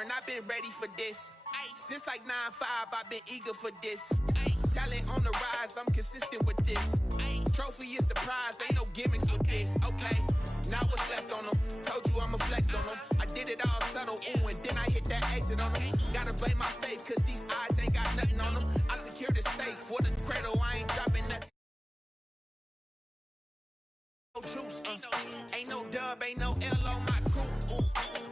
born, I've been ready for this. Since like 9-5, I've been eager for this. Talent on the rise, I'm consistent with this. Trophy is the prize, ain't no gimmicks with this. Okay, now what's left on them? Told you I'ma flex on them. I did it all subtle, ooh, and then I hit that exit on them. Gotta blame my faith, cause these odds ain't got nothing on them. I secured the safe for the cradle, I ain't dropping nothing. No juice, ain't no dub, ain't no L on my crew.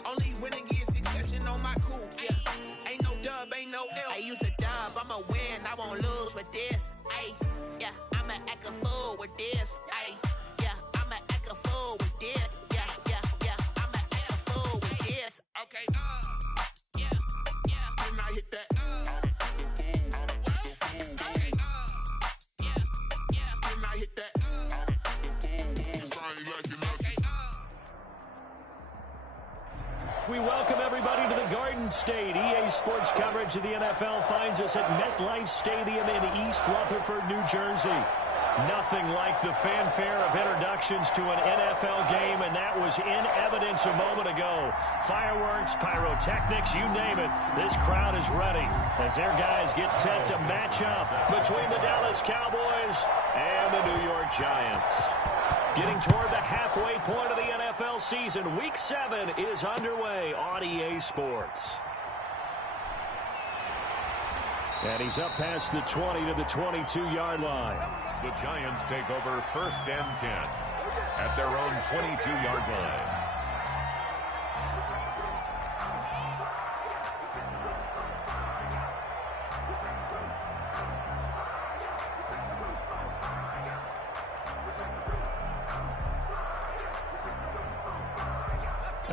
Only winning is exception on my crew. Yeah, ain't no dub, ain't no L. I use a dub, I'ma win, I won't lose with this. Ay, yeah, I'ma act a fool with this. Ay, yeah, I'ma act a fool with this. Yeah, I'ma act a fool with this. Okay, yeah, then I hit that. We welcome everybody to the Garden State. EA Sports coverage of the NFL finds us at MetLife Stadium in East Rutherford, New Jersey. Nothing like the fanfare of introductions to an NFL game, and that was in evidence a moment ago. Fireworks, pyrotechnics, you name it. This crowd is ready as their guys get set to match up between the Dallas Cowboys and the New York Giants. Getting toward the halfway point of the NFL season, Week 7 is underway on EA Sports. And he's up past the 20 to the 22-yard line. The Giants take over 1st and 10 at their own 22-yard line.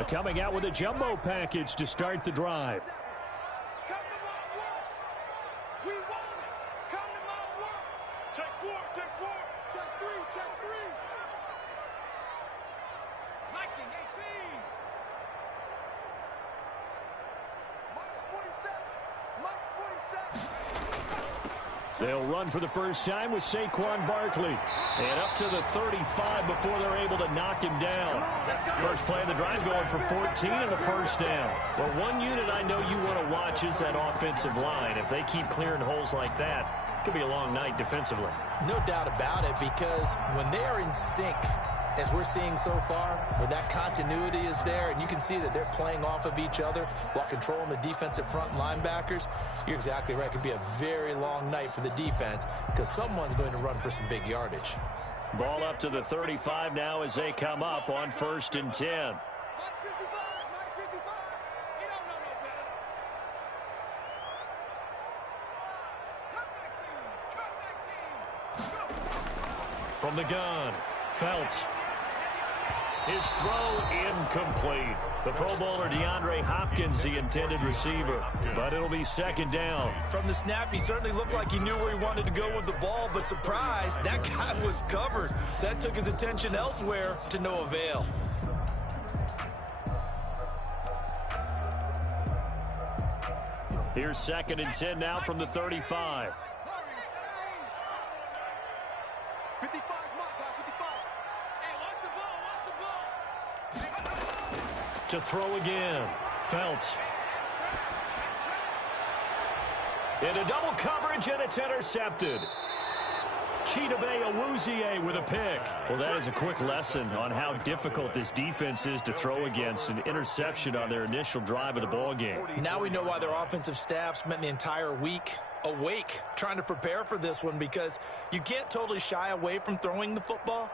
Coming out with a jumbo package to start the drive. They'll run for the first time with Saquon Barkley. And up to the 35 before they're able to knock him down. First play of the drive going for 14 and a first down. Well, one unit I know you want to watch is that offensive line. If they keep clearing holes like that, it could be a long night defensively. No doubt about it, because when they are in sync, as we're seeing so far, where that continuity is there, and you can see that they're playing off of each other while controlling the defensive front linebackers, you're exactly right. It could be a very long night for the defense because someone's going to run for some big yardage. Ball up to the 35 now as they come up on 1st and 10. From the gun, Felts. His throw incomplete. The Pro Bowler DeAndre Hopkins, the intended receiver. But it'll be 2nd down. From the snap, he certainly looked like he knew where he wanted to go with the ball, but surprise, that guy was covered. So that took his attention elsewhere to no avail. Here's 2nd and 10 now from the 35. 55. To throw again. Felts. Into double coverage, and it's intercepted. Chidobe Awuzie with a pick. Well, that is a quick lesson on how difficult this defense is to throw against. An interception on their initial drive of the ball game. Now we know why their offensive staff spent the entire week awake trying to prepare for this one, because you can't totally shy away from throwing the football.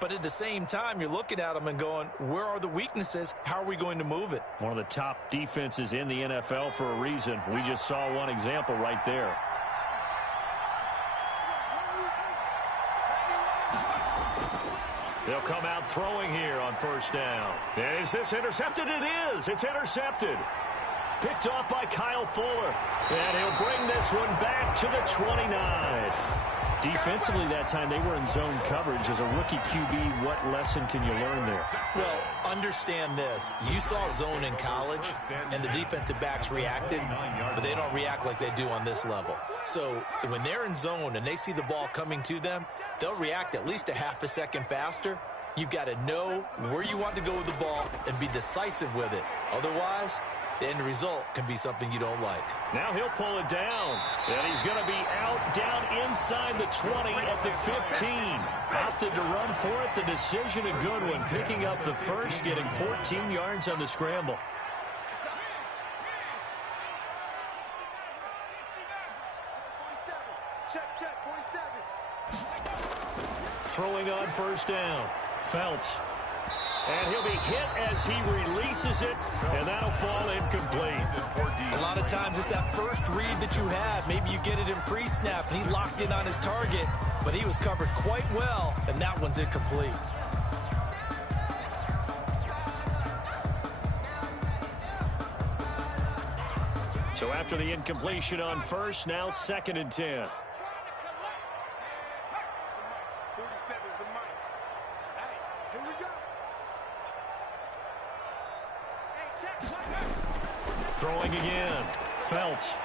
But at the same time, you're looking at them and going, where are the weaknesses? How are we going to move it? One of the top defenses in the NFL for a reason. We just saw one example right there. They'll come out throwing here on 1st down. And is this intercepted? It is. It's intercepted. Picked off by Kyle Fuller. And he'll bring this one back to the 29. Defensively that time, they were in zone coverage. As a rookie QB, what lesson can you learn there? Well, understand this. You saw zone in college, and the defensive backs reacted, but they don't react like they do on this level. So when they're in zone and they see the ball coming to them, they'll react at least a half a second faster. You've got to know where you want to go with the ball and be decisive with it. Otherwise, the end result can be something you don't like. Now he'll pull it down. And he's going to be out down inside the 20 at the 15. Opted to run for it. The decision, a good one. Picking up the first, getting 14 yards on the scramble. Throwing on first down. Phelps. And he'll be hit as he releases it, and that'll fall incomplete. A lot of times it's that first read that you had. Maybe you get it in pre-snap, and he locked in on his target, but he was covered quite well, and that one's incomplete. So after the incompletion on first, now 2nd and 10. 47 is the money. Hey, here we go. Throwing again. Phelps.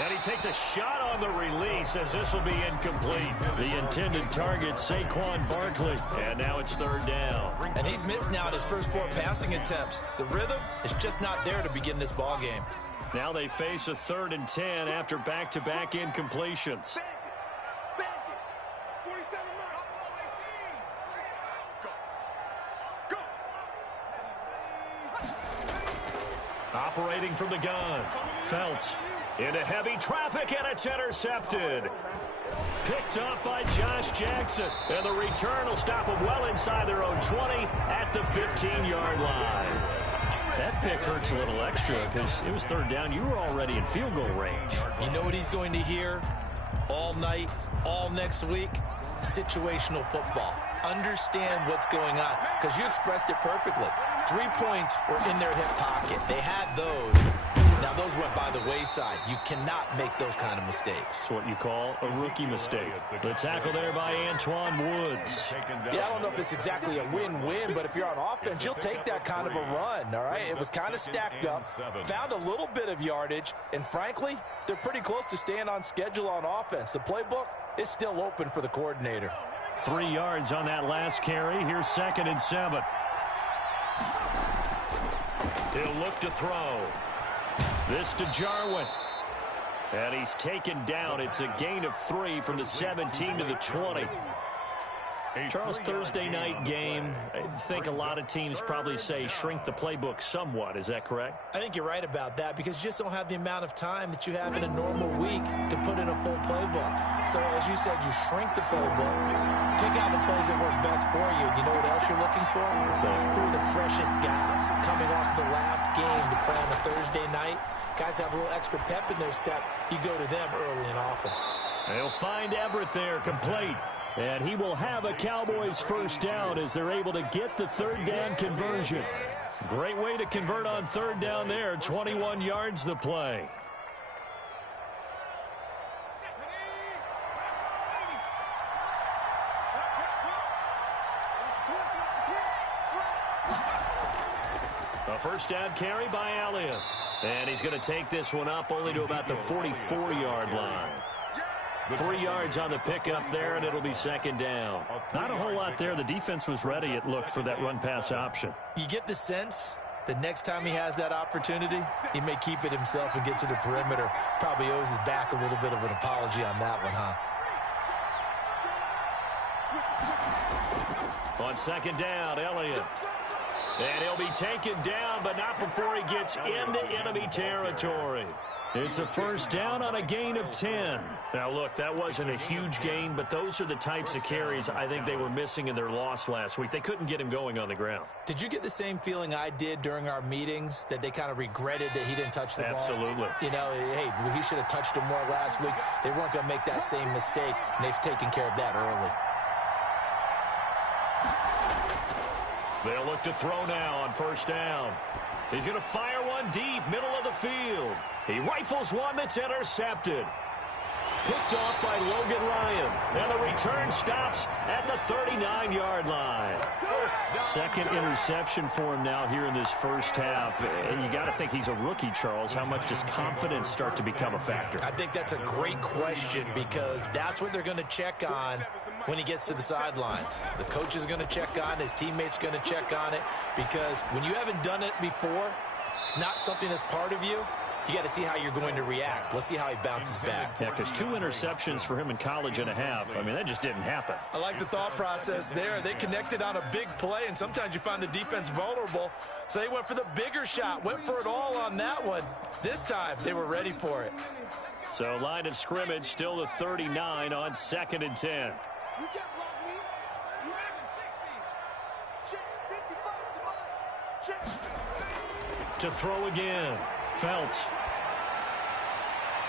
And he takes a shot on the release as this will be incomplete. The intended target, Saquon Barkley. And now it's 3rd down. And he's missed now in his first 4 passing attempts. The rhythm is just not there to begin this ball game. Now they face a 3rd and 10 after back-to-back incompletions. Operating from the gun. Phelps into heavy traffic, and it's intercepted. Picked up by Josh Jackson. And the return will stop them well inside their own 20 at the 15-yard line. That pick hurts a little extra because it was 3rd down. You were already in field goal range. You know what he's going to hear all night, all next week? Situational football. Understand what's going on, because you expressed it perfectly. 3 points were in their hip pocket. They had those. Now, those went by the wayside. You cannot make those kind of mistakes. It's what you call a rookie mistake. The tackle there by Antoine Woods. Yeah, I don't know if it's exactly a win-win, but if you're on offense, you'll take that kind of a run, all right? It was kind of stacked up, found a little bit of yardage, and frankly, they're pretty close to staying on schedule on offense. The playbook is still open for the coordinator. 3 yards on that last carry. Here's 2nd and 7. He'll look to throw. This to Jarwin. And he's taken down. It's a gain of 3 from the 17 to the 20. Charles, Thursday night game, I think a lot of teams probably say shrink the playbook somewhat. Is that correct? I think you're right about that, because you just don't have the amount of time that you have in a normal week to put in a full playbook. So, as you said, you shrink the playbook, pick out the plays that work best for you. You know what else you're looking for? Who are the freshest guys coming off the last game to play on a Thursday night? Guys have a little extra pep in their step. You go to them early and often. They'll find Everett there, complete. And he will have a Cowboys first down as they're able to get the 3rd down conversion. Great way to convert on 3rd down there. 21 yards the play. A first down carry by Elliott. And he's going to take this one up only to about the 44-yard line. 3 yards on the pickup there, and it'll be 2nd down. Not a whole lot there. The defense was ready, it looked, for that run-pass option. You get the sense that next time he has that opportunity, he may keep it himself and get to the perimeter. Probably owes his back a little bit of an apology on that one, huh? On 2nd down, Elliott. And he'll be taken down, but not before he gets into enemy territory. It's a first down on a gain of 10. Now, look, that wasn't a huge gain, but those are the types of carries I think they were missing in their loss last week. They couldn't get him going on the ground. Did you get the same feeling I did during our meetings, that they kind of regretted that he didn't touch the ball? Absolutely. You know, hey, he should have touched him more last week. They weren't going to make that same mistake, and they've taken care of that early. They'll look to throw now on first down. He's going to fire one deep, middle of the field. He rifles one that's intercepted. Picked off by Logan Ryan. And the return stops at the 39-yard line. 2nd interception for him now here in this first half. And you got to think he's a rookie, Charles. How much does confidence start to become a factor? I think that's a great question, because that's what they're going to check on when he gets to the sidelines. The coach is going to check on it. His teammates going to check on it, because when you haven't done it before, it's not something that's part of you. You got to see how you're going to react. Let's see how he bounces back. Yeah, because 2 interceptions for him in college and a half. I mean, that just didn't happen. I like the thought process there. They connected on a big play, and sometimes you find the defense vulnerable. So they went for the bigger shot, went for it all on that one. This time, they were ready for it. So line of scrimmage still the 39 on 2nd and 10. You can't block me. You have 60. Check 55 to mine. Check. To throw again. Phelps.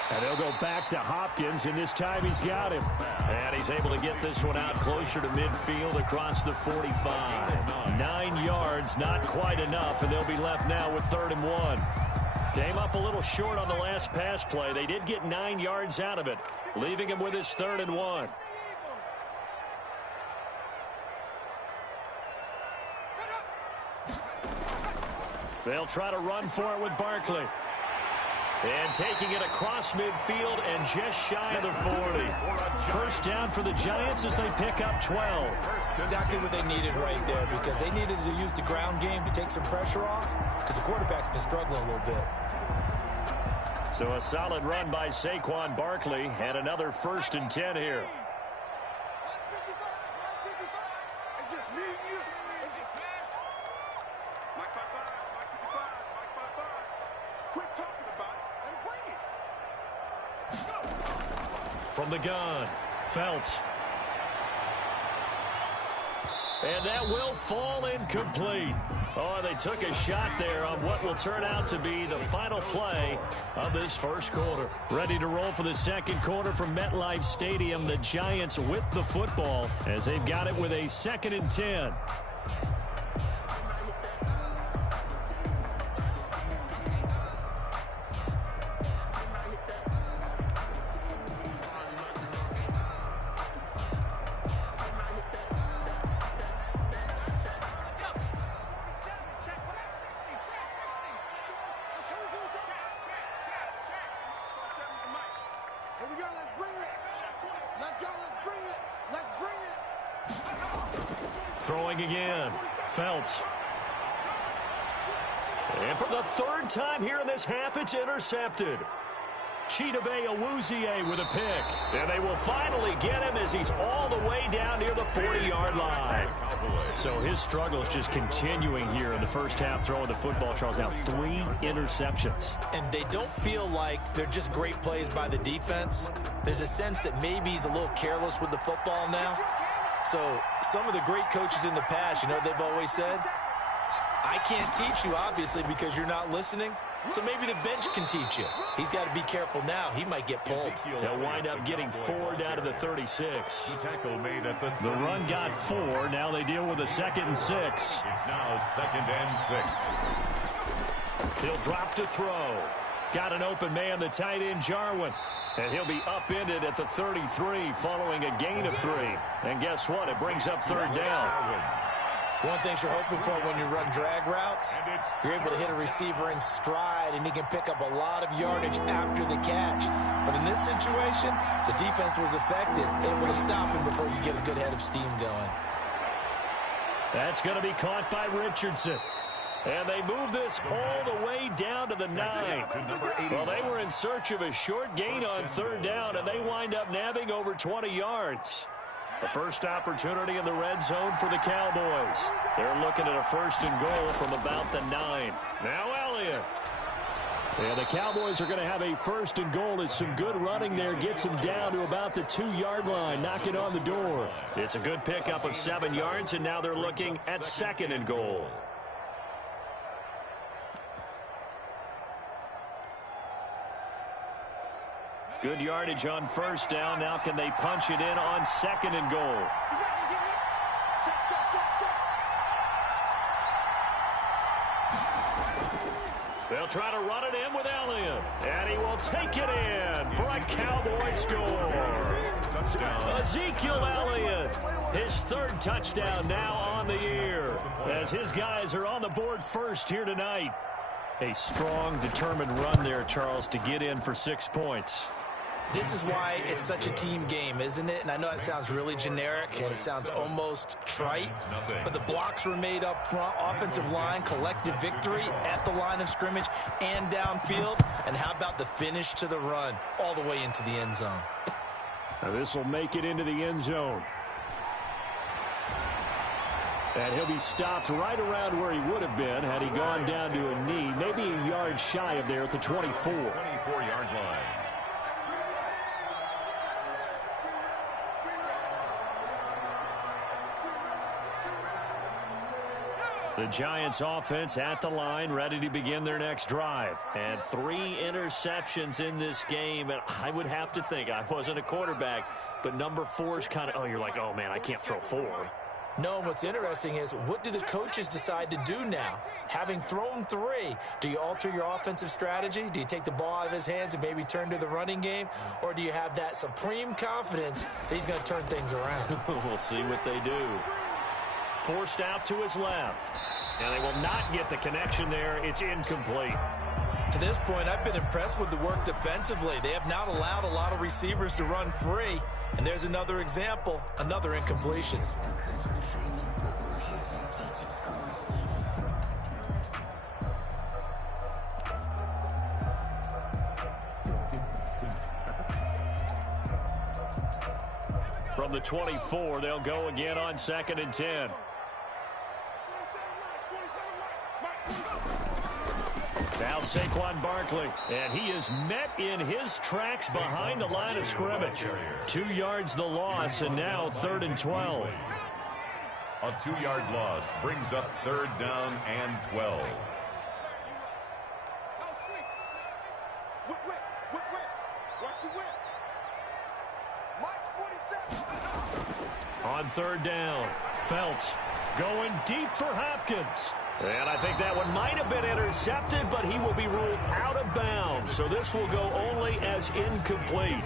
And they'll go back to Hopkins, and this time he's got him. And he's able to get this one out closer to midfield across the 45. 9 yards, not quite enough, and they'll be left now with 3rd and 1. Came up a little short on the last pass play. They did get 9 yards out of it, leaving him with his 3rd and 1. They'll try to run for it with Barkley. And taking it across midfield and just shy of the 40. First down for the Giants as they pick up 12. Exactly what they needed right there, because they needed to use the ground game to take some pressure off, because the quarterback's been struggling a little bit. So a solid run by Saquon Barkley, and another 1st and 10 here. 155. It's just me and you. It's just Mike 55, Mike 55, Mike 55. Quit talking about it and bring it. From the gun, Phelps. And that will fall incomplete. Oh, they took a shot there on what will turn out to be the final play of this first quarter. Ready to roll for the second quarter from MetLife Stadium. The Giants with the football as they've got it with a 2nd and 10. Here we go, let's bring it. Let's go, let's bring it. Let's bring it. Throwing again, Phelps. And for the 3rd time here in this half, it's intercepted. Chidobe Awuzie with a pick. And they will finally get him as he's all the way down near the 40-yard line. So his struggles just continuing here in the first half, throwing the football, Charles. Now 3 interceptions. And they don't feel like they're just great plays by the defense. There's a sense that maybe he's a little careless with the football now. So some of the great coaches in the past, you know, they've always said, I can't teach you, obviously, because you're not listening. So maybe the bench can teach you. He's got to be careful now. He might get pulled. They'll wind up getting 4 down to the 36. The run got 4. Now they deal with a 2nd and 6. It's now 2nd and 6. He'll drop to throw. Got an open man, the tight end, Jarwin. And he'll be upended at the 33 following a gain of 3. And guess what? It brings up 3rd down. One thing you're hoping for when you run drag routes, you're able to hit a receiver in stride, and he can pick up a lot of yardage after the catch. But in this situation, the defense was effective, able to stop him before you get a good head of steam going. That's going to be caught by Richardson. And they move this all the way down to the 9. Well, they were in search of a short gain on 3rd down, and they wind up nabbing over 20 yards. The first opportunity in the red zone for the Cowboys. They're looking at a 1st and goal from about the 9. Now Elliott. And the Cowboys are going to have a 1st and goal as some good running there gets them down to about the 2-yard line, knocking on the door. It's a good pickup of 7 yards, and now they're looking at 2nd and goal. Good yardage on 1st down. Now can they punch it in on 2nd and goal? Check, check, check, check. They'll try to run it in with Elliott. And he will take it in for a Cowboy score. Touchdown. Ezekiel Elliott, his 3rd touchdown now on the year, as his guys are on the board first here tonight. A strong, determined run there, Charles, to get in for 6 points. This is why it's such a team game, isn't it? And I know that sounds really generic and it sounds almost trite, but the blocks were made up front, offensive line, collective victory at the line of scrimmage and downfield. And how about the finish to the run all the way into the end zone? Now this will make it into the end zone. And he'll be stopped right around where he would have been had he gone down to a knee, maybe a yard shy of there at the 24. 24-yard line. The Giants offense at the line, ready to begin their next drive. And 3 interceptions in this game. And I would have to think, I wasn't a quarterback, but number 4 is kind of, you're like, oh, man, I can't throw 4. No, what's interesting is, what do the coaches decide to do now? Having thrown 3, do you alter your offensive strategy? Do you take the ball out of his hands and maybe turn to the running game? Or do you have that supreme confidence that he's going to turn things around? We'll see what they do. Forced out to his left. And they will not get the connection there. It's incomplete. To this point, I've been impressed with the work defensively. They have not allowed a lot of receivers to run free. And there's another example, another incompletion. From the 24, they'll go again on 2nd and 10. Now Saquon Barkley, and he is met in his tracks behind the line of scrimmage. 2 yards the loss, and now 3rd and 12. A 2-yard loss brings up 3rd down and 12. Watch the whip. Mike's 47. On 3rd down, Phelps going deep for Hopkins. And I think that one might have been intercepted, but he will be ruled out of bounds. So this will go only as incomplete.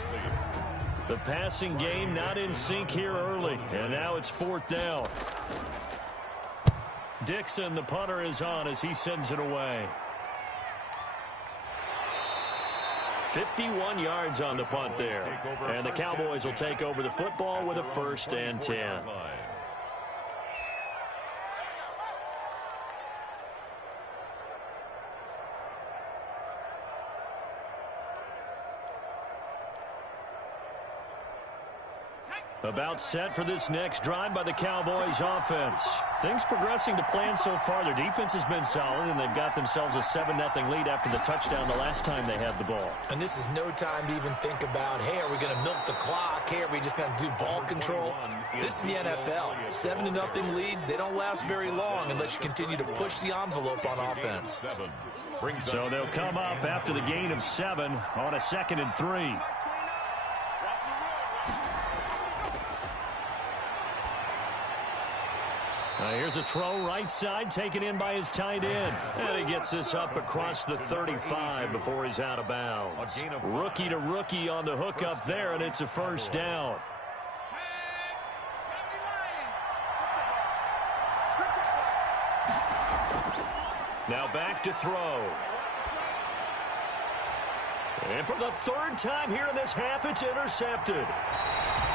The passing game not in sync here early. And now it's 4th down. Dixon, the punter, is on as he sends it away. 51 yards on the punt there. And the Cowboys will take over the football with a 1st and 10. About set for this next drive by the Cowboys offense. Things progressing to plan so far. Their defense has been solid, and they've got themselves a 7-0 lead after the touchdown the last time they had the ball. And this is no time to even think about, hey, are we going to milk the clock? Hey, are we just going to do ball control? This is the NFL. 7-0 leads, they don't last very long unless you continue to push the envelope on offense. So they'll come up after the gain of 7 on a 2nd and 3. Here's a throw right side taken in by his tight end. And he gets this up across the 35 before he's out of bounds. Rookie to rookie on the hook up there, and it's a 1st down. Now back to throw. And for the 3rd time here in this half, it's intercepted.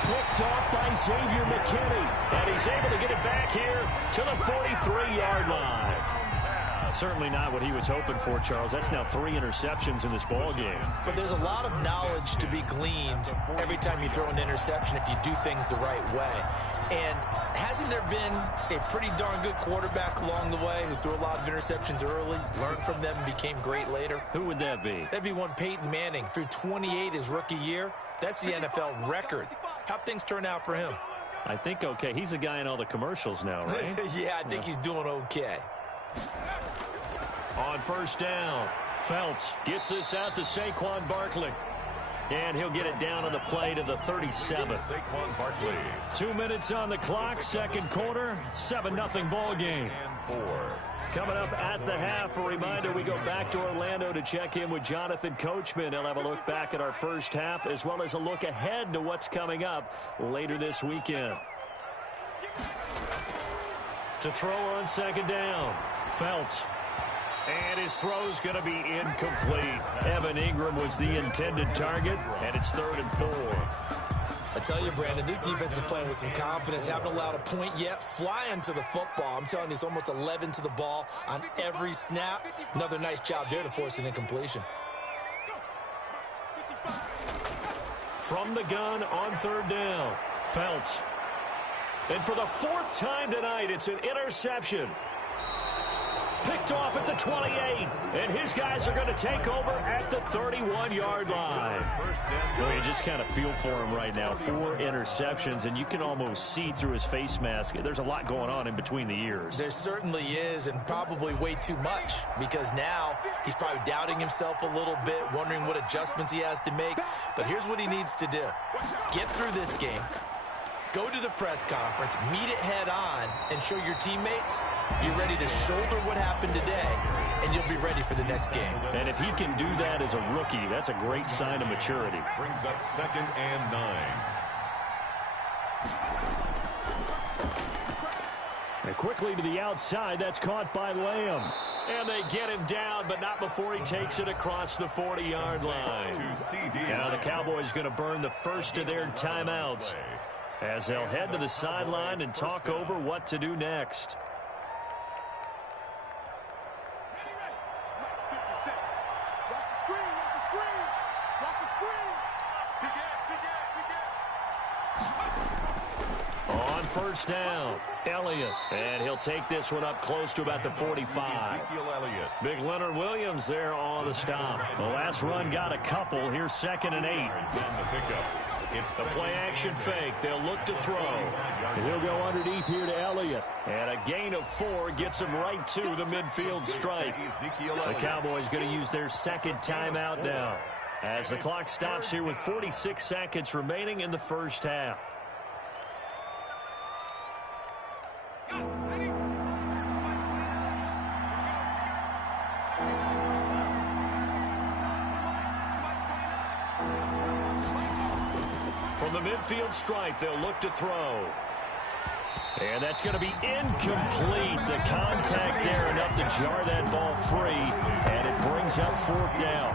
Picked off by Xavier McKinney. And he's able to get it back here to the 43-yard line. Certainly not what he was hoping for, Charles. That's now 3 interceptions in this ball game. But there's a lot of knowledge to be gleaned every time you throw an interception if you do things the right way. And hasn't there been a pretty darn good quarterback along the way who threw a lot of interceptions early, learned from them, and became great later? Who would that be? That'd be one Peyton Manning. Threw 28 his rookie year. That's the NFL record. How'd things turn out for him? I think okay. He's a guy in all the commercials now, right? Yeah, I think he's doing okay. On 1st down, Phelps gets this out to Saquon Barkley. And he'll get it down on the play to the 37. Saquon Barkley. 2 minutes on the clock, 2nd quarter, 7-0 ball game. And 4. Coming up at the half, a reminder, we go back to Orlando to check in with Jonathan Coachman. He'll have a look back at our first half, as well as a look ahead to what's coming up later this weekend. To throw on 2nd down, Phelps. And his throw's going to be incomplete. Evan Ingram was the intended target, and it's 3rd and 4. I tell you, Brandon, this defense is playing with some confidence. Haven't allowed a point yet. Flying to the football. I'm telling you, it's almost 11 to the ball on every snap. Another nice job there to force an incompletion. From the gun on 3rd down, Felts. And for the 4th time tonight, it's an interception. Picked off at the 28, and his guys are going to take over at the 31-yard line. Well, you just kind of feel for him right now. 4 interceptions, and you can almost see through his face mask. There's a lot going on in between the ears. There certainly is, and probably way too much, because now he's probably doubting himself a little bit, wondering what adjustments he has to make. But here's what he needs to do. Get through this game. Go to the press conference, meet it head on, and show your teammates you're ready to shoulder what happened today, and you'll be ready for the next game. And if he can do that as a rookie, that's a great sign of maturity. Brings up 2nd and 9. And quickly to the outside, that's caught by Lamb. And they get him down, but not before he takes it across the 40-yard line. Now the Cowboys going to burn the first of their timeouts, as they'll head to the sideline and talk over what to do next. On 1st down, Elliott. And he'll take this one up close to about the 45. Big Leonard Williams there on the stop. The last run got a couple. Here's 2nd and 8. The play-action fake. They'll look to throw. And he'll go underneath here to Elliott. And a gain of 4 gets him right to the midfield stripe. The Cowboys going to use their 2nd timeout now, as the clock stops here with 46 seconds remaining in the first half. From the midfield stripe, they'll look to throw. And that's going to be incomplete. The contact there enough to jar that ball free, and it brings up 4th down.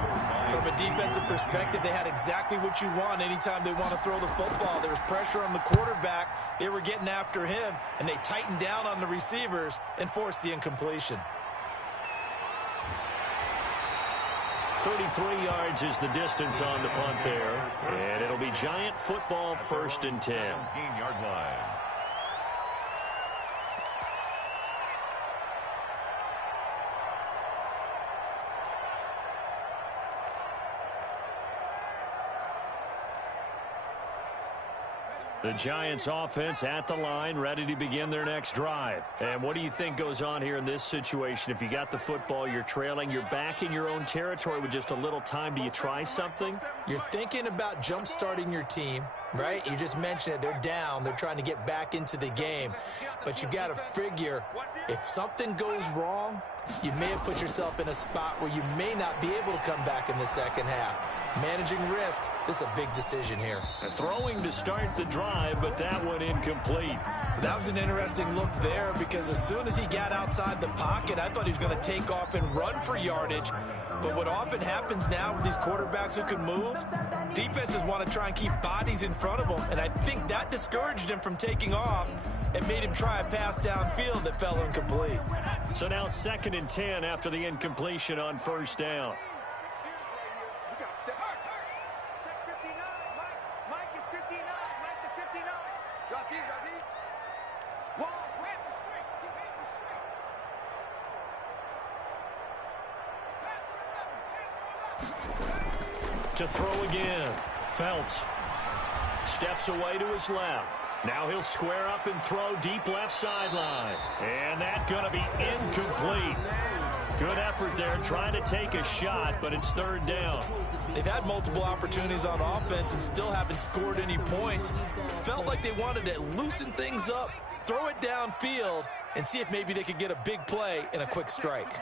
From a defensive perspective, they had exactly what you want anytime they want to throw the football. There was pressure on the quarterback. They were getting after him, and they tightened down on the receivers and forced the incompletion. 33 yards is the distance on the punt there. And it'll be Giant football, 1st and 10. 17-yard line. The Giants offense at the line, ready to begin their next drive. And what do you think goes on here in this situation? If you got the football, you're trailing, you're back in your own territory with just a little time. Do you try something? You're thinking about jump-starting your team, right? You just mentioned it. They're down. They're trying to get back into the game. But you got to figure, if something goes wrong, you may have put yourself in a spot where you may not be able to come back in the second half. Managing risk, this is a big decision here. Throwing to start the drive, but that one incomplete. That was an interesting look there, because as soon as he got outside the pocket, I thought he was going to take off and run for yardage. But what often happens now with these quarterbacks who can move, defenses want to try and keep bodies in front of them, and I think that discouraged him from taking off and made him try a pass downfield that fell incomplete. So now 2nd and 10 after the incompletion on 1st down. To throw again. Felts steps away to his left. Now he'll square up and throw deep left sideline. And that's going to be incomplete. Good effort there trying to take a shot, but it's 3rd down. They've had multiple opportunities on offense and still haven't scored any points. Felt like they wanted to loosen things up, throw it downfield, and see if maybe they could get a big play and a quick strike.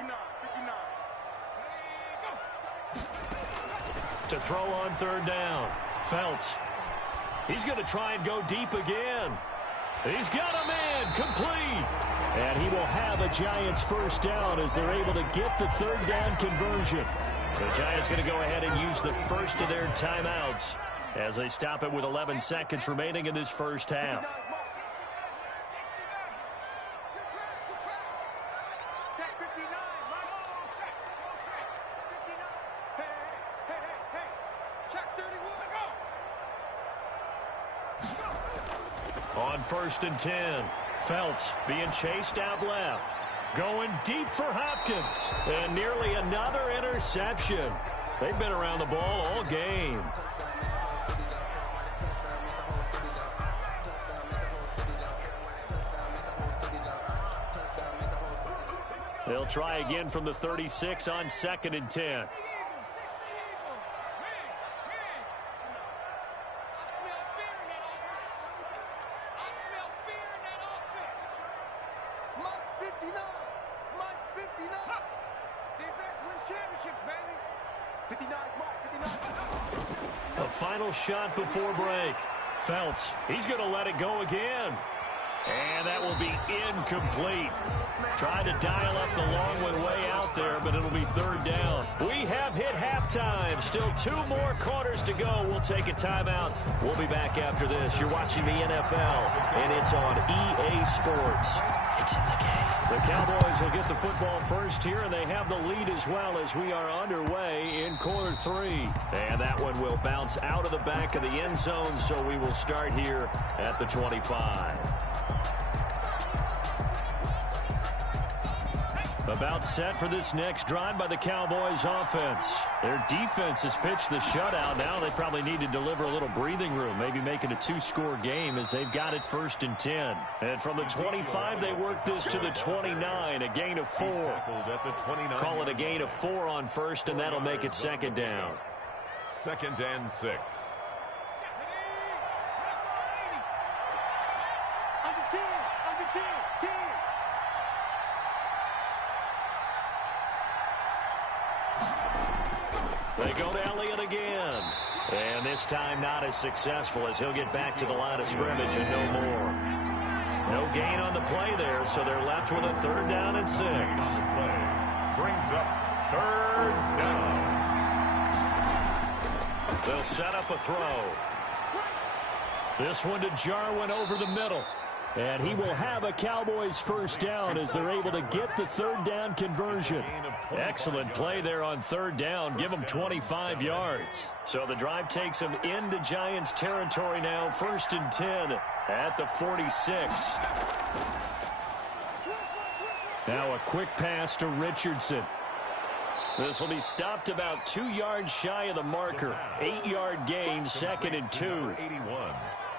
To throw on 3rd down. Felts. He's going to try and go deep again. He's got him in. Complete. And he will have a Giants first down as they're able to get the third down conversion. The Giants going to go ahead and use the first of their timeouts as they stop it with 11 seconds remaining in this first half. On 1st and 10, Felts being chased out left. Going deep for Hopkins. And nearly another interception. They've been around the ball all game. They'll try again from the 36 on 2nd and 10. A final shot before break. Felts, he's going to let it go again. And that will be incomplete. Tried to dial up the long one way out there, but it'll be third down. We have hit halftime. Still 2 more quarters to go. We'll take a timeout. We'll be back after this. You're watching the NFL, and it's on EA Sports. It's in the game. The Cowboys will get the football first here, and they have the lead as well as we are underway in quarter 3. And that one will bounce out of the back of the end zone, so we will start here at the 25. About set for this next drive by the Cowboys offense. Their defense has pitched the shutout. Now they probably need to deliver a little breathing room, maybe make it a 2-score game as they've got it 1st and 10. And from the 25, they work this to the 29, a gain of 4. Call it a gain of 4 on 1st, and that'll make it 2nd down. 2nd and 6. They go to Elliott again. And this time not as successful as he'll get back to the line of scrimmage and no more. No gain on the play there, so they're left with a 3rd down and 6. Brings up 3rd down. They'll set up a throw. This one to Jarwin over the middle. And he will have a Cowboys first down as they're able to get the 3rd down conversion. Excellent play there on 3rd down. Give them 25 yards. So the drive takes them into Giants territory now. 1st and 10 at the 46. Now a quick pass to Richardson. This will be stopped about 2 yards shy of the marker. 8-yard gain, 2nd and 2. 81.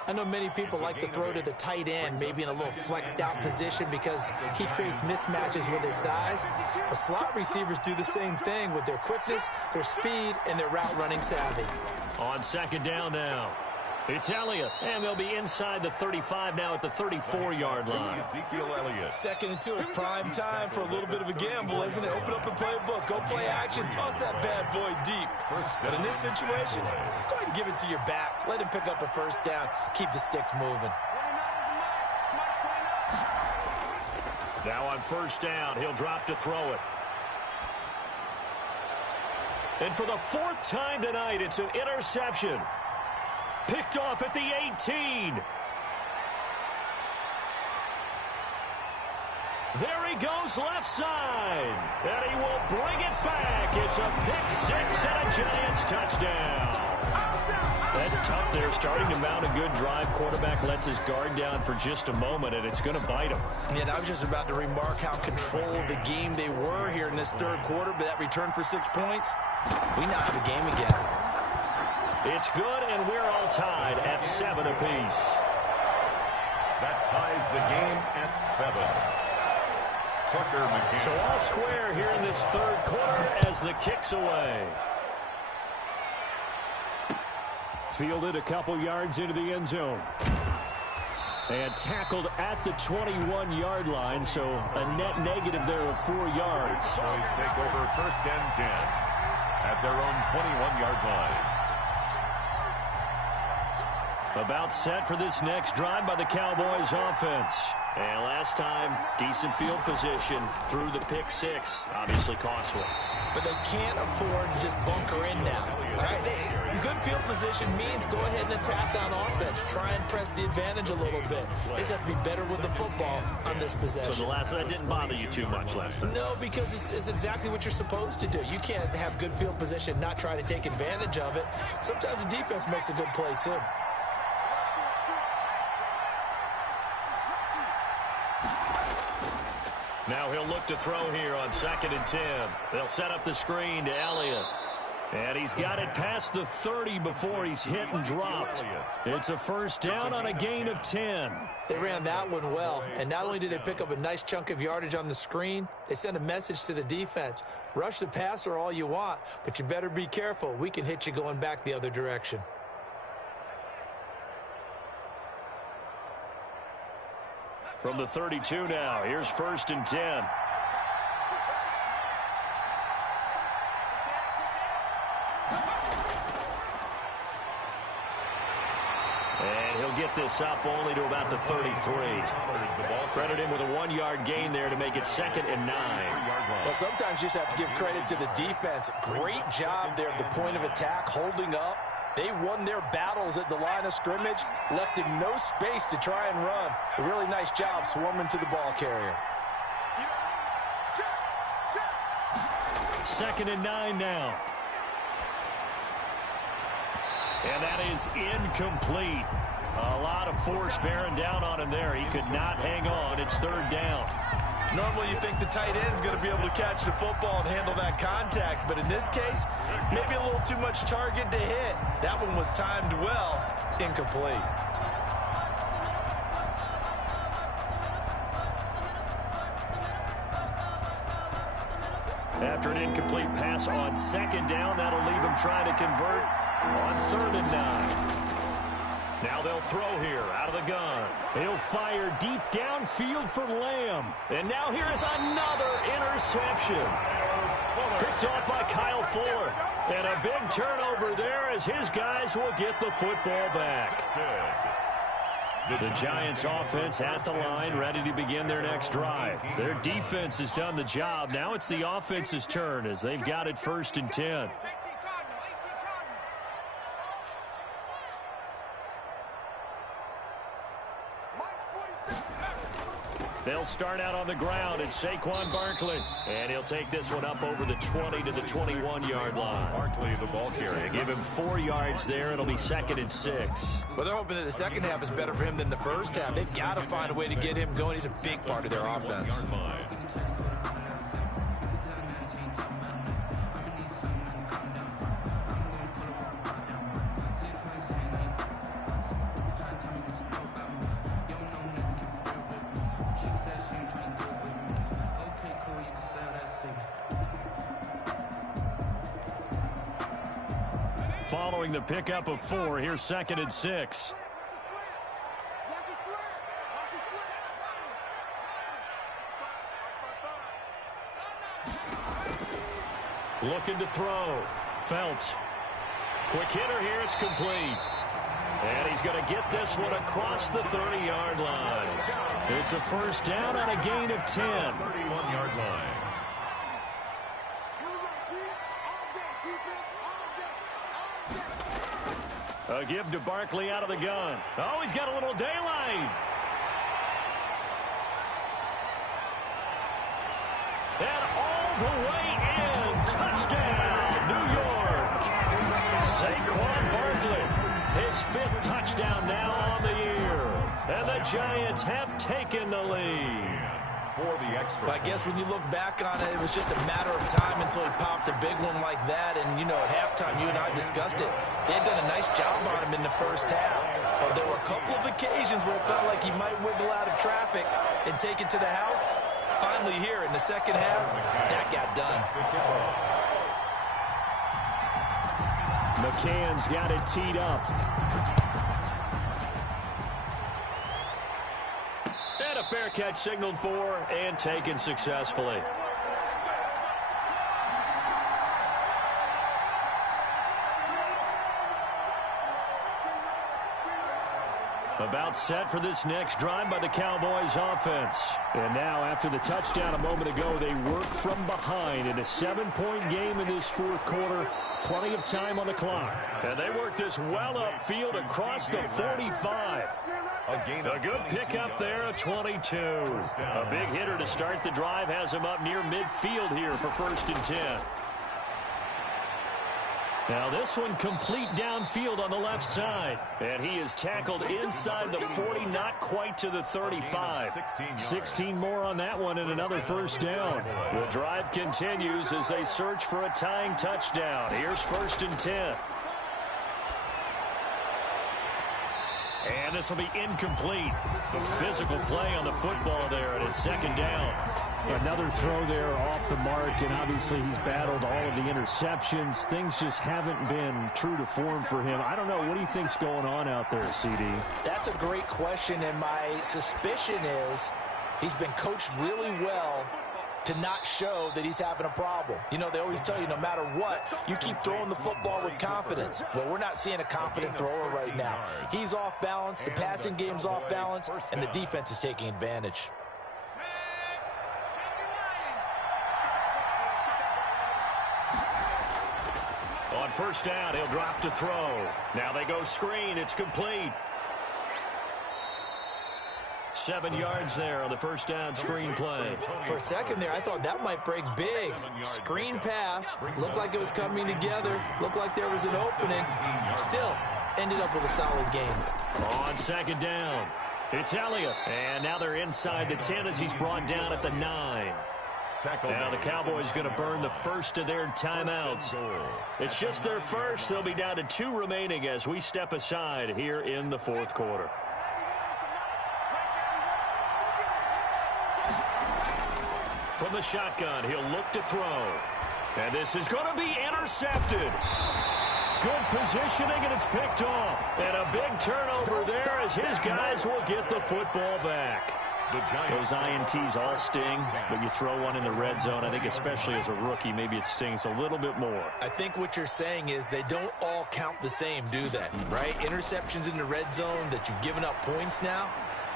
I know many people like to throw to the tight end, maybe in a little flexed out position because he creates mismatches with his size. But slot receivers do the same thing with their quickness, their speed, and their route running savvy. On 2nd down now. It's Elliott, and they'll be inside the 35 now at the 34-yard line. Ezekiel Elliott. 2nd and 2 is prime time for a little bit of a gamble, isn't it? Open up the playbook, go play action, toss that bad boy deep. But in this situation, go ahead and give it to your back. Let him pick up a first down. Keep the sticks moving. Now on 1st down, he'll drop to throw it. And for the 4th time tonight, it's an interception. Picked off at the 18. There he goes left side. And he will bring it back. It's a pick 6 and a Giants touchdown. That's tough there. Starting to mount a good drive. Quarterback lets his guard down for just a moment, and it's going to bite him. And I was just about to remark how controlled the game they were here in this 3rd quarter, but that return for 6 points, we now have a game again. It's good, and we're all tied at 7 apiece. That ties the game at 7. Tucker McKinnon. So all square here in this 3rd quarter as the kick's away. Fielded a couple yards into the end zone. And tackled at the 21-yard line, so a net negative there of 4 yards. Boys take over 1st and 10 at their own 21-yard line. About set for this next drive by the Cowboys offense. And last time, decent field position through the pick six. Obviously cost one. But they can't afford to just bunker in now. All right? Good field position means go ahead and attack on offense. Try and press the advantage a little bit. They just have to be better with the football on this possession. So that didn't bother you too much last time? No, because it's exactly what you're supposed to do. You can't have good field position, not try to take advantage of it. Sometimes the defense makes a good play, too. Now he'll look to throw here on 2nd and 10. They'll set up the screen to Elliott. And he's got it past the 30 before he's hit and dropped. It's a first down on a gain of 10. They ran that one well. And not only did they pick up a nice chunk of yardage on the screen, they sent a message to the defense. Rush the passer all you want, but you better be careful. We can hit you going back the other direction. From the 32 now, here's 1st and 10. And he'll get this up only to about the 33. Credit him with a 1-yard gain there to make it 2nd and 9. Well, sometimes you just have to give credit to the defense. Great job there at the point of attack, holding up. They won their battles at the line of scrimmage, left him no space to try and run. A really nice job swarming to the ball carrier. 2nd and 9 now. And that is incomplete. A lot of force bearing down on him there. He could not hang on. It's 3rd down. Normally you think the tight end's going to be able to catch the football and handle that contact, but in this case, maybe a little too much target to hit. That one was timed well, incomplete. After an incomplete pass on 2nd down, that'll leave him trying to convert on 3rd and 9. Now they'll throw here out of the gun. He'll fire deep downfield for Lamb. And now here is another interception. Picked off by Kyle Fuller. And a big turnover there as his guys will get the football back. The Giants offense at the line, ready to begin their next drive. Their defense has done the job. Now it's the offense's turn as they've got it 1st and 10. They'll start out on the ground. It's Saquon Barkley. And he'll take this one up over the 20 to the 21-yard line. Barkley, the ball carrier. They give him 4 yards there. It'll be 2nd and 6. Well, they're hoping that the second half is better for him than the first half. They've got to find a way to get him going. He's a big part of their offense. Following the pickup of 4, here's 2nd and 6. Looking to throw. Felts. Quick hitter here. It's complete. And he's going to get this one across the 30-yard line. It's a first down on a gain of 10. 31-yard line. A give to Barkley out of the gun. Oh, he's got a little daylight. And all the way in. Touchdown, New York. Saquon Barkley, his 5th touchdown now on the year. And the Giants have taken the lead. For the extra. But I guess when you look back on it, it was just a matter of time until he popped a big one like that. And, you know, at halftime, you and I discussed it. They had done a nice job on him in the first half. But there were a couple of occasions where it felt like he might wiggle out of traffic and take it to the house. Finally here in the second half, that got done. McCann's got it teed up. And a fair catch signaled for and taken successfully. About set for this next drive by the Cowboys offense. And now, after the touchdown a moment ago, they work from behind in a 7-point game in this fourth quarter. Plenty of time on the clock. And they work this well upfield across the 45. A good pickup there, a 22. A big hitter to start the drive has him up near midfield here for 1st and 10. Now this one complete downfield on the left side. And he is tackled inside the 40, not quite to the 35. 16 more on that one and another first down. The drive continues as they search for a tying touchdown. Here's 1st and 10. And this will be incomplete. Physical play on the football there, and it's 2nd down. Another throw there off the mark, and obviously he's battled all of the interceptions. Things just haven't been true to form for him. I don't know. What do you think's going on out there, CD? That's a great question, and my suspicion is he's been coached really well to not show that he's having a problem. You know, they always tell you no matter what, you keep throwing the football with confidence. Well, we're not seeing a confident thrower right now. He's off balance, the passing game's off balance, and the defense is taking advantage. On 1st down, he'll drop to throw. Now they go screen. It's complete. 7 yards there on the 1st down screen play. For a second there, I thought that might break big. Screen pass. Looked like it was coming together. Looked like there was an opening. Still, ended up with a solid game. On 2nd down, it's Elliott. And now they're inside the 10 as he's brought down at the 9. Now the Cowboys going to burn the first of their timeouts. It's just their first. They'll be down to 2 remaining as we step aside here in the 4th quarter. From the shotgun, he'll look to throw. And this is going to be intercepted. Good positioning, and it's picked off. And a big turnover there as his guys will get the football back. Those INTs all sting, but you throw one in the red zone. I think especially as a rookie, maybe it stings a little bit more. I think what you're saying is they don't all count the same, do they? Right? Interceptions in the red zone that you've given up points now,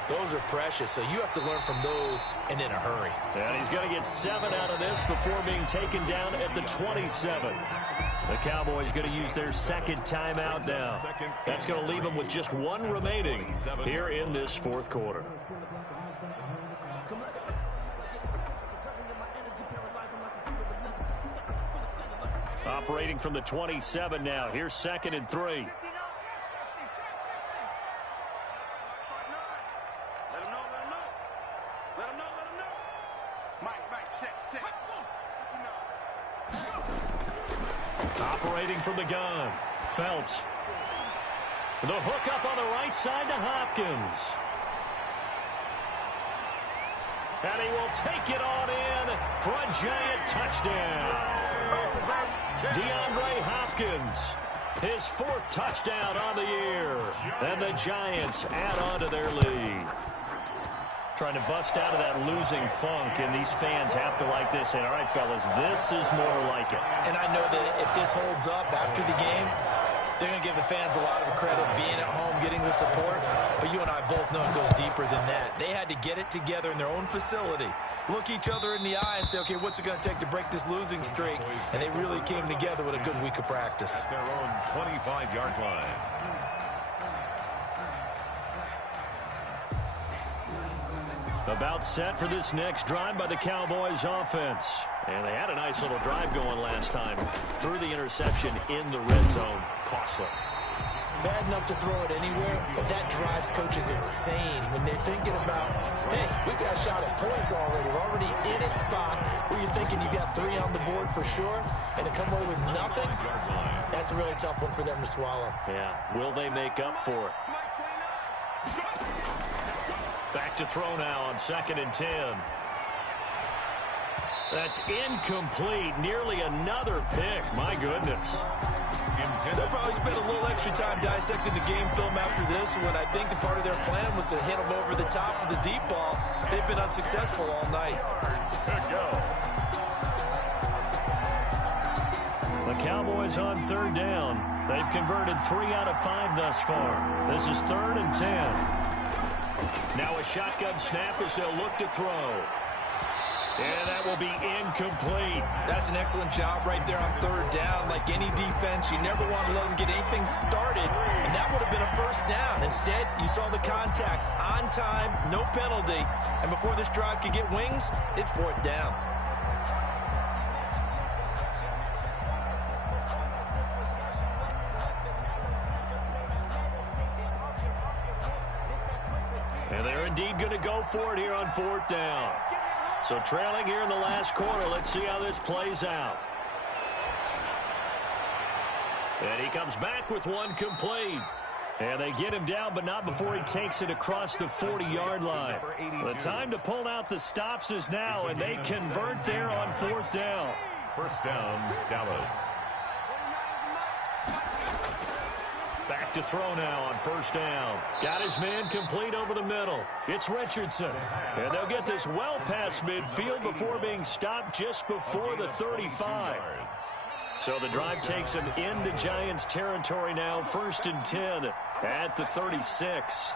those are precious. So you have to learn from those and in a hurry. And he's going to get 7 out of this before being taken down at the 27. The Cowboys going to use their 2nd timeout now. That's going to leave them with just 1 remaining here in this 4th quarter. Operating from the 27 now. Here's 2nd and 3. Let him know. Mike, check. Operating from the gun. Phelps. The hook up on the right side to Hopkins. And he will take it on in for a giant touchdown. DeAndre Hopkins, his 4th touchdown on the year. And the Giants add on to their lead. Trying to bust out of that losing funk, and these fans have to like this. And all right, fellas, this is more like it. And I know that if this holds up after the game, they're going to give the fans a lot of credit being at home, getting the support. But you and I both know it goes deeper than that. They had to get it together in their own facility, look each other in the eye and say, okay, what's it going to take to break this losing streak? And they really came together with a good week of practice. Their own 25-yard line. About set for this next drive by the Cowboys offense. And they had a nice little drive going last time. Threw the interception in the red zone. Costly. Bad enough to throw it anywhere, but that drives coaches insane when they're thinking about, hey, we got a shot at points already. We're already in a spot where you're thinking you got 3 on the board for sure, and to come away with nothing, that's a really tough one for them to swallow. Yeah, will they make up for it? Back to throw now on 2nd and 10. That's incomplete. Nearly another pick. My goodness. They'll probably spend a little extra time dissecting the game film after this one. I think the part of their plan was to hit them over the top of the deep ball. They've been unsuccessful all night. The Cowboys on 3rd down. They've converted 3 out of 5 thus far. This is 3rd and 10. Now a shotgun snap as they'll look to throw. And that will be incomplete. That's an excellent job right there on third down. Like any defense, you never want to let them get anything started, and that would have been a first down. Instead, you saw the contact on time, no penalty, and before this drive could get wings, it's fourth down. And they're indeed going to go for it here on fourth down. So trailing here in the last quarter. Let's see how this plays out. And he comes back with one complete. And they get him down, but not before he takes it across the 40-yard line. The time to pull out the stops is now, and they convert there on fourth down. First down, Dallas. Back to throw now on first down. Got his man complete over the middle. It's Richardson. And they'll get this well past midfield before being stopped just before the 35. So the drive takes him into Giants territory now. First and 10 at the 36.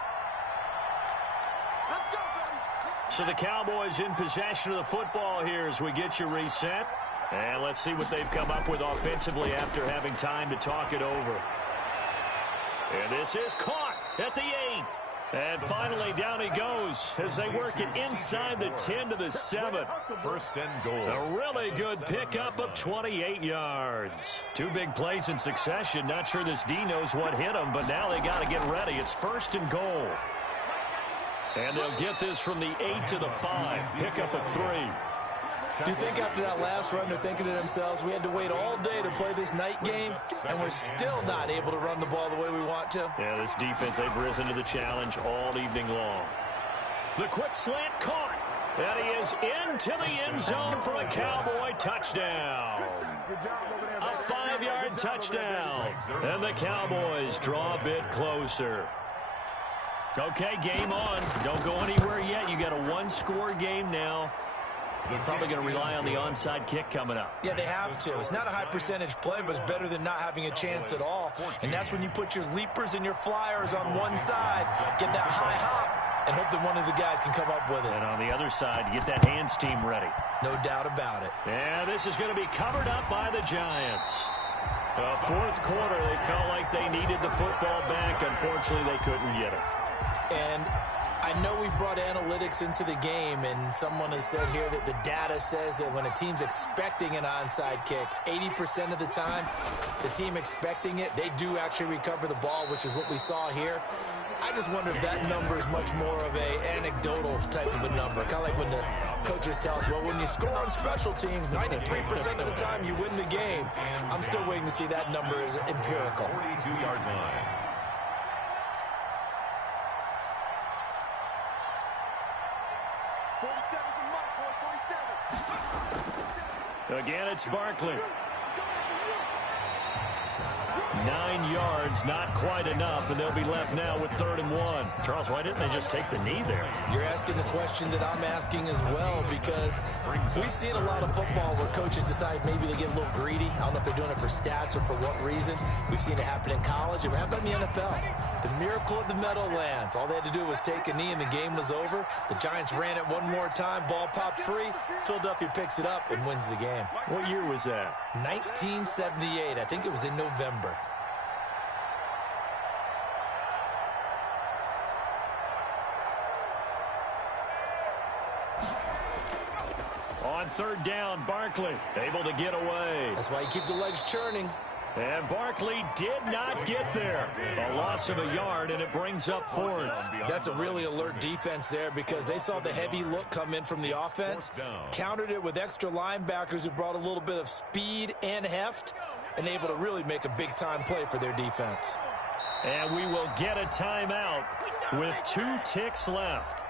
So the Cowboys in possession of the football here as we get you reset. And let's see what they've come up with offensively after having time to talk it over. And this is caught at the 8. And finally down he goes as they work it inside the 10 to the 7. First and goal. A really good pickup of 28 yards. Two big plays in succession. Not sure this D knows what hit him, but now they got to get ready. It's first and goal. And they'll get this from the 8 to the 5. Pickup of 3. Do you think after that last run they're thinking to themselves, we had to wait all day to play this night game, and we're still not able to run the ball the way we want to? Yeah, this defense, they've risen to the challenge all evening long. The quick slant caught. And he is into the end zone for a Cowboy touchdown. A 5-yard touchdown. And the Cowboys draw a bit closer. Okay, game on. Don't go anywhere yet. You got a one-score game now. They're probably going to rely on the onside kick coming up. Yeah, they have to. It's not a high-percentage play, but it's better than not having a chance at all. And that's when you put your leapers and your flyers on one side, get that high hop, and hope that one of the guys can come up with it. And on the other side, get that hands team ready. No doubt about it. Yeah, this is going to be covered up by the Giants. Fourth quarter, they felt like they needed the football back. Unfortunately, they couldn't get it. And I know we've brought analytics into the game, and someone has said here that the data says that when a team's expecting an onside kick, 80% of the time, the team expecting it, they do actually recover the ball, which is what we saw here. I just wonder if that number is much more of a anecdotal type of a number. Kind of like when the coaches tell us, well, when you score on special teams, 93% of the time you win the game. I'm still waiting to see that number is empirical. 42-yard line. Again, it's Barkley. 9 yards, not quite enough, and they'll be left now with 3rd and 1. Charles, why didn't they just take the knee there? You're asking the question that I'm asking as well, because we've seen a lot of football where coaches decide maybe they get a little greedy. I don't know if they're doing it for stats or for what reason. We've seen it happen in college, and how about in the NFL? The miracle of the Meadowlands. All they had to do was take a knee, and the game was over. The Giants ran it one more time. Ball popped free. Philadelphia picks it up and wins the game. What year was that? 1978. I think it was in November. On 3rd down, Barkley able to get away. That's why you keep the legs churning. And Barkley did not get there. A loss of a yard, and it brings up 4th. That's a really alert defense there, because they saw the heavy look come in from the offense, countered it with extra linebackers who brought a little bit of speed and heft, and able to really make a big-time play for their defense. And we will get a timeout with 2 ticks left.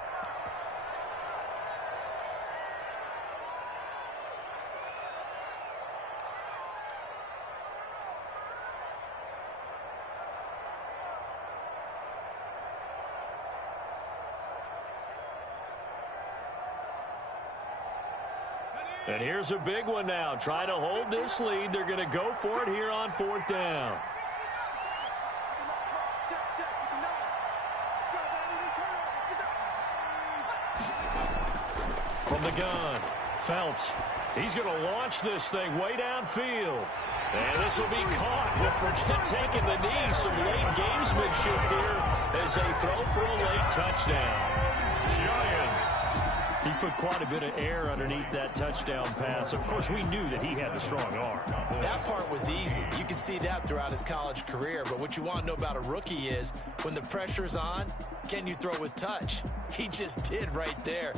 And here's a big one now. Trying to hold this lead. They're going to go for it here on 4th down. From the gun, Phelps. He's going to launch this thing way downfield. And this will be caught. Well, forget taking the knee. Some late gamesmanship here as they throw for a late touchdown. Giants. He put quite a bit of air underneath that touchdown pass. Of course, we knew that he had the strong arm. That part was easy. You can see that throughout his college career. But what you want to know about a rookie is when the pressure's on, can you throw with touch? He just did right there.